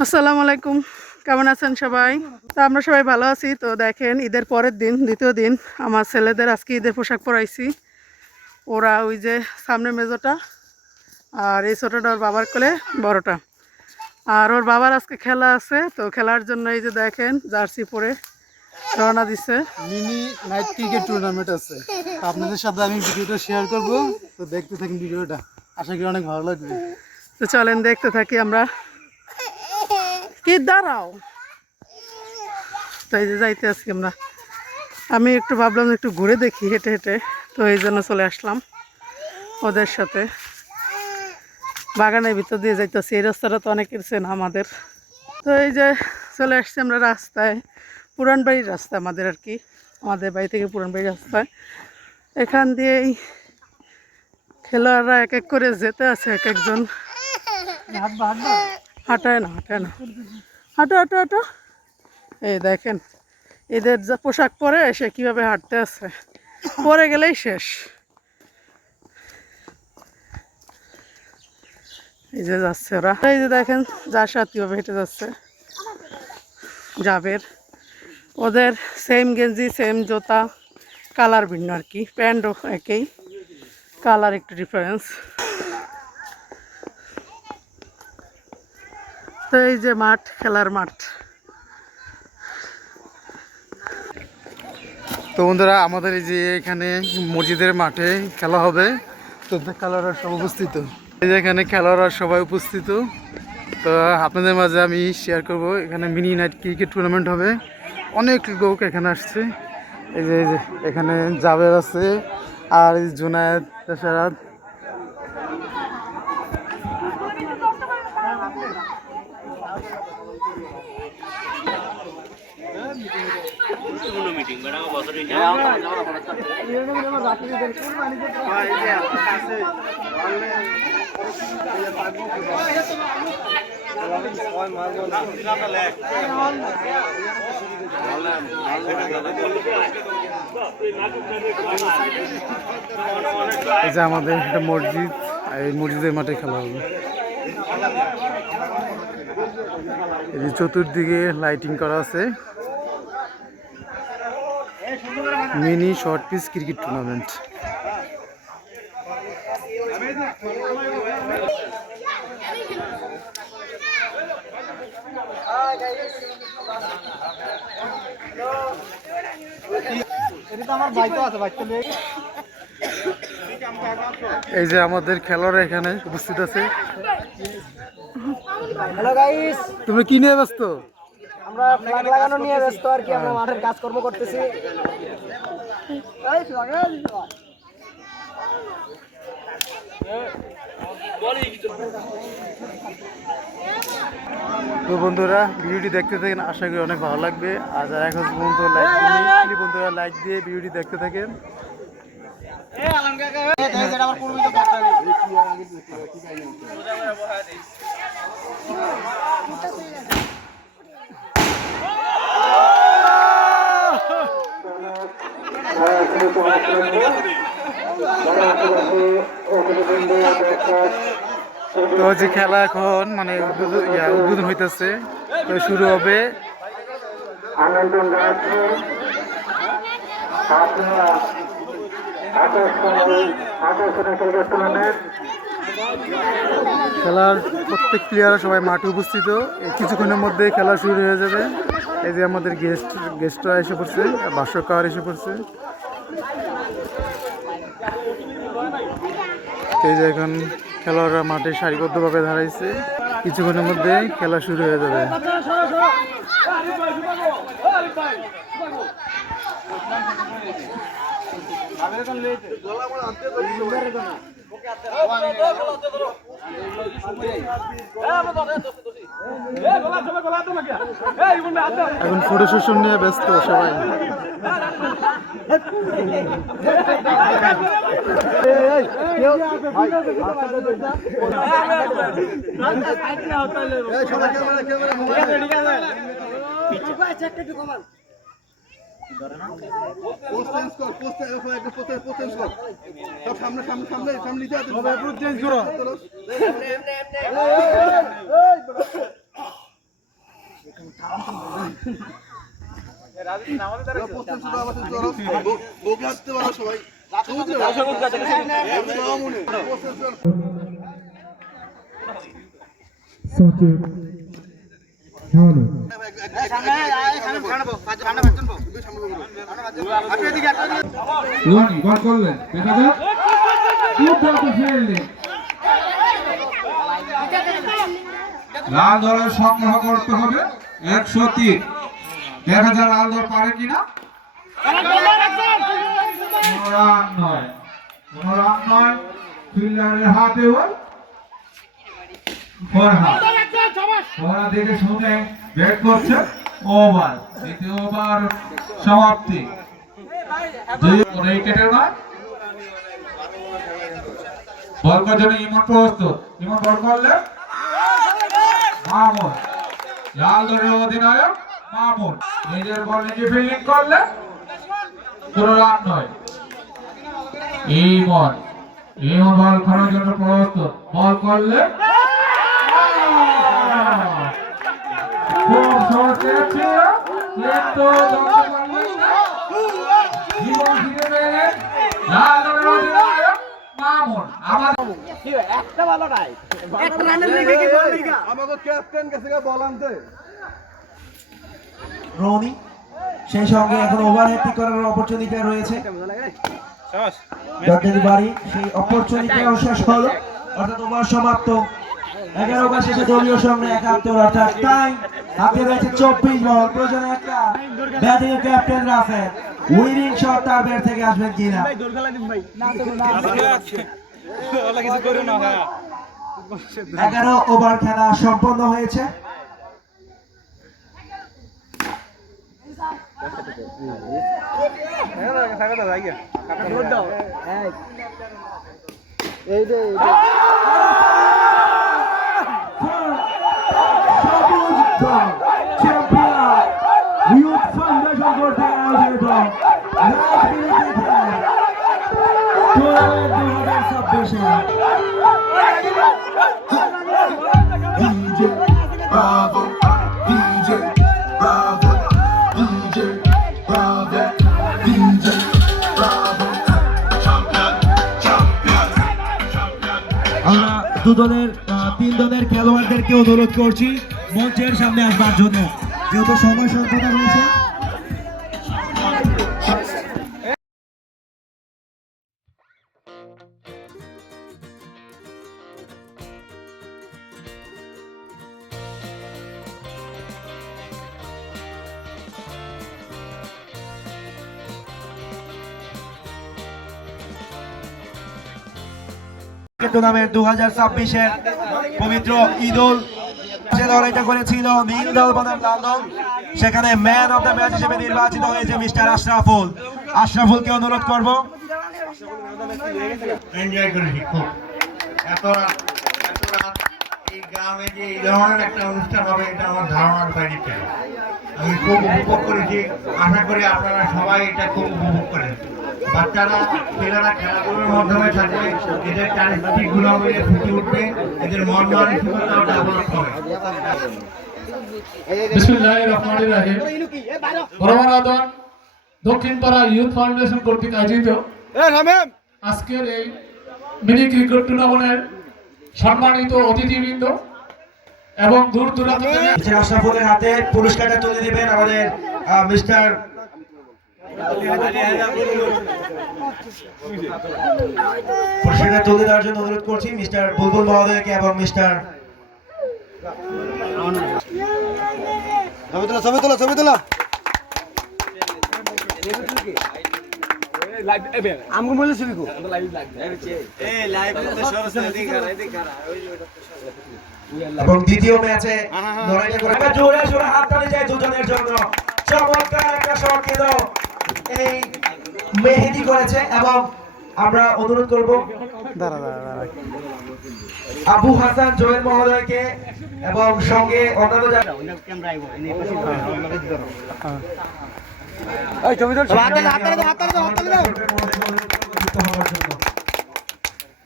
আসসালামু আলাইকুম, কেমন আছেন সবাই? তো আমরা সবাই ভালো আছি। তো দেখেন, ঈদের পরের দিন, দ্বিতীয় দিন, আমার ছেলেদের আজকে ঈদের পোশাক পরাইছি। ওরা ওই যে সামনে মেজোটা, আর এই ছোটোটা ওর বাবার কোলে বড়টা। আর ওর বাবার আজকে খেলা আছে, তো খেলার জন্য এই যে দেখেন জার্সি পরে রওনা দিছে। মিনি নাইট ক্রিকেট টুর্নামেন্ট আছে, আপনাদের সাথে আমি ভিডিওটা শেয়ার করব। তো দেখতে থাকুন ভিডিওটা, আশা করি অনেক ভালো লাগবে। তো চলেন দেখতে থাকি আমরা। কি দাঁড়াও, তো এই যে যাইতে আছি আমরা। আমি একটু ভাবলাম একটু ঘুরে দেখি হেঁটে হেঁটে, তো এই জন্য চলে আসলাম ওদের সাথে। বাগানের ভিতর দিয়ে যাইতেছি, এই রাস্তাটা তো অনেকের চেনা আমাদের। তো এই যে চলে আসছি আমরা রাস্তায়, পুরান বাড়ির রাস্তা আমাদের আর কি, আমাদের বাড়ি থেকে পুরান বাড়ির রাস্তায়। এখান দিয়েই খেলোয়াড়রা এক এক করে যেতে আছে, এক একজন। হাঁটায় না হাঁটো হাঁটো হাঁটো। এই দেখেন এদের যা পোশাক পরে সে কীভাবে হাঁটতে আছে, পরে গেলেই শেষ। এই যে যাচ্ছে ওরা, এই যে দেখেন যার সাথে কীভাবে হেঁটে যাচ্ছে জাবের। ওদের সেম গেঞ্জি, সেম জুতা, কালার ভিন্ন আর কি, প্যান্টও একই, কালার একটু ডিফারেন্স। তো এই যে মাঠ, খেলার মাঠ। তো বন্ধুরা, আমাদের এই যে এখানে মসজিদের মাঠে খেলা হবে। তো খেলোয়াড়রা সব উপস্থিত, এই যে এখানে খেলোয়াড়রা সবাই উপস্থিত। তো আপনাদের মাঝে আমি শেয়ার করব, এখানে মিনি নাইট ক্রিকেট টুর্নামেন্ট হবে। অনেক লোক এখানে আসছে। এই যে এখানে জাবের আছে, আর জুনায়েদ, তাছাড়া এই যে আমাদের একটা মসজিদ, এই মসজিদের মাঠে খেলা হবে। এই যে চতুর্দিকে লাইটিং করা আছে, mini short pitch cricket tournament. এই যে আমাদের খেলোয়াড়রা এখানে উপস্থিত আছে। হ্যালো গাইস, তুমি কি নিয়ে ব্যস্ত? আমরা ফ্ল্যাগ লাগানো নিয়ে ব্যস্ত আর কি। আমরা মাঠের কাজকর্ম করতেছি। তো বন্ধুরা, ভিডিওটি দেখতে থাকেন, আশা করি অনেক ভালো লাগবে। আর যারা এখন পর্যন্ত লাইক দিন, বন্ধুরা লাইক দিয়ে ভিডিওটি দেখতে থাকেন। তো যে খেলা এখন মানে উদ্বোধন হইতেছে, তো শুরু হবে। খেলার প্রত্যেক প্লেয়ার সবাই মাঠে উপস্থিত। কিছুক্ষণের মধ্যে খেলা শুরু হয়ে যাবে। এই যে আমাদের গেস্টরা এসে পড়ছে, ভাষ্যকার এসে পড়ছে। এই যে এখন খেলোয়াড়রা মাঠে সারিবদ্ধভাবে দাঁড়াইছে, কিছুক্ষণের মধ্যে খেলা শুরু হয়ে যাবে। এখন ফটো সেশন নিয়ে ব্যস্ত সবাই। রনি বল করলেন দেখা যাক দুর্দান্ত ফিল্ডিং লাল দলের সংগ্রহ করতে হবে 103 দেখা যাক লাল দল পারে কিনা কোনো রান নয় ফিল্ডারের হাতে বল ওরা দেখে শুনে ব্যাট করছে ওভার দ্বিতীয় ওভার সমাপ্তি উইকেটের নয় বল করার জন্য ইমন প্রস্তুত ইমন বল করলে মামুন লাল দলের অধিনায়ক মামুন নিজের বল নিজে ফিল্ডিং করলে কোনো রান নয় ইমন ইমন বল করার জন্য প্রস্তুত বল করলে খুব সহজে ছিল কিন্তু দর্শক জীবন ফিরে পেয়ে লাল দলের অধিনায়ক মামুন আমাদের একটা ভালো নাই একটা রানের লেগে কি বল লিগা আমাদের ক্যাপ্টেন কাছে বল আনতে রনি সেই সঙ্গে এখন ওভারহেড করার অপরচুনিটি রয়েছে জর্দারি বাড়ি সেই অপরচুনিটিও শেষ হলো অর্থাৎ ওভার সমাপ্ত 11 ওভার শেষে দলীয় সঙ্গে 71 অর্থাৎ টাইম হাতে রয়েছে 24 বল প্রয়োজনে একটা batting captain Rafel winning shot তার ব্যাট থেকে আসবেন কিনা 11 ওভার খেলা সম্পন্ন হয়েছে ইউথ ফাউন্ডেশন কর্তৃক আয়োজিত আমরা দুদলের 3 দলের খেলোয়াড়দেরকে অনুরোধ করছি মঞ্চের সামনে আসবার জন্য যেহেতু সময় স্বল্পতা রয়েছে টুর্নামেন্ট 2026-এর পবিত্র ঈদুল যে লড়াইটা করেছিল নীল দল বনাম লাল দল সেখানে ম্যান অফ দ্য ম্যাচ হিসেবে নির্বাচিত হয়েছে মিস্টার আশরাফুল আশরাফুলকে অনুরোধ করব এনজয় করেছি খুব এত রাত এই গ্রামে যে এই ধরনের একটা অনুষ্ঠান হবে এটা আমার ধারণার বাইরে ছিল আমি খুব উপভোগ করেছি আশা করি আপনারা সবাই এটা খুব উপভোগ করেন বাচ্চারা ছেলেরা খেলাধুলোর মাধ্যমে থাকবে এদের চারিত্রিক গুণাবলী ফুটে উঠবে এদের মন মানসিকতাও ডেভেলপ হবে বিসমিল্লাহির রহমানির রহিম পরমারাধন দক্ষিণপাড়া ইউথ ফাউন্ডেশন কর্তৃক আয়োজিত আজকের এই মিনি ক্রিকেট টুর্নামেন্টের সম্মানিত অতিথিবৃন্দ এবং দূর দূরান্ত থেকে মিস্টার আশরাফুলের হাতে পুরস্কারটা তুলে দিবেন আমাদের মিস্টার পুরস্কারটা তুলে দেওয়ার জন্য অনুরোধ করছি মিস্টার বুলবুল মহোদয়কে এবং মিস্টার ছবি তোলা আমগো বলে ছবি কো এবং দ্বিতীয় ম্যাচে লড়াইটা করে জোরে জোরে হাততালি যায় দুজনের জন্য চমৎকার একটা শট দিল এই মেহেদি করেছে এবং আমরা অনুরোধ করব আবু হাসান জোয়েল মহোদয়কে এবং সঙ্গে অন্যান্য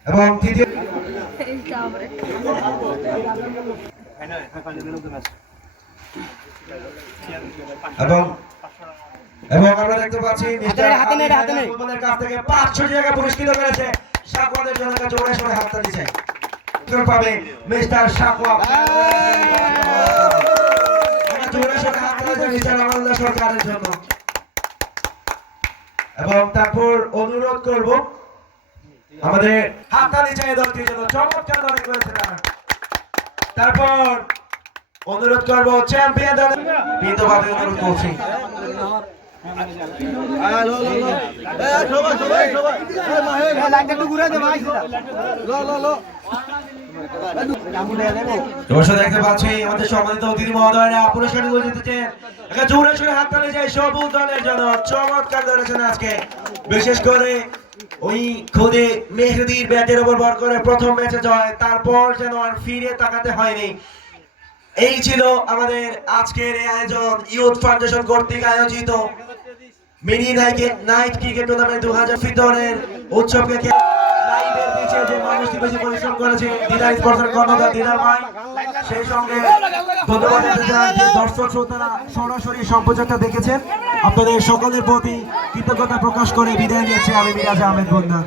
এবং তৃতীয় এবং এবং আমরা দেখতে পাচ্ছি মিস্টার ফুটবলের কাছ থেকে 500 টাকা পুরস্কৃত করেছে সাকওয়াদের জন্য একটা জোরে সোরে হাততালি দিচ্ছে পাবে মিস্টার সাকওয়া একটা জোরে সোরে হাততালি দিচ্ছে মিস্টার আমানুল্লাহ সরকারের জন্য। এবং তারপর অনুরোধ করব আমাদের হাততালি চাই দলটির জন্য, চমৎকার দল করেছে তারা। তারপর অনুরোধ করব চ্যাম্পিয়ন দল বিন্দুভাবে অনুরোধ করছি। দর্শক দেখতে পাচ্ছি আমাদের সম্মানিত অতিথি মহোদয়রা পুরস্কারগুলো জিতেছেন। একটা জোরে সোরে হাততালি চাই সবুজ দলের জন্য, চমৎকার ধরেছেন আজকে। বিশেষ করে ওই খুদে মেহেদির ব্যাটের উপর ভর করে প্রথম ম্যাচে জয়, তারপর যেন আর ফিরে তাকাতে হয়নি। এই ছিল আমাদের আজকের এই আয়োজন ইউথ ফাউন্ডেশন কর্তৃক আয়োজিত মিনি নাইট ক্রিকেট টুর্নামেন্ট 2000 ফিতরের উৎসবকে লাইভের পিছে যে মানুষটি বেশি পরিশ্রম করেছে দিদা স্পোর্টসের কর্ণধার দিদা ভাই, সেই সঙ্গে ধন্যবাদ জানাই যে দর্শক শ্রোতারা সরাসরি সম্প্রচারটা দেখেছেন। আপনাদের সকলের প্রতি কৃতজ্ঞতা প্রকাশ করে বিদায় নিয়েছে আমি মিরাজ আহমেদ বন্যা।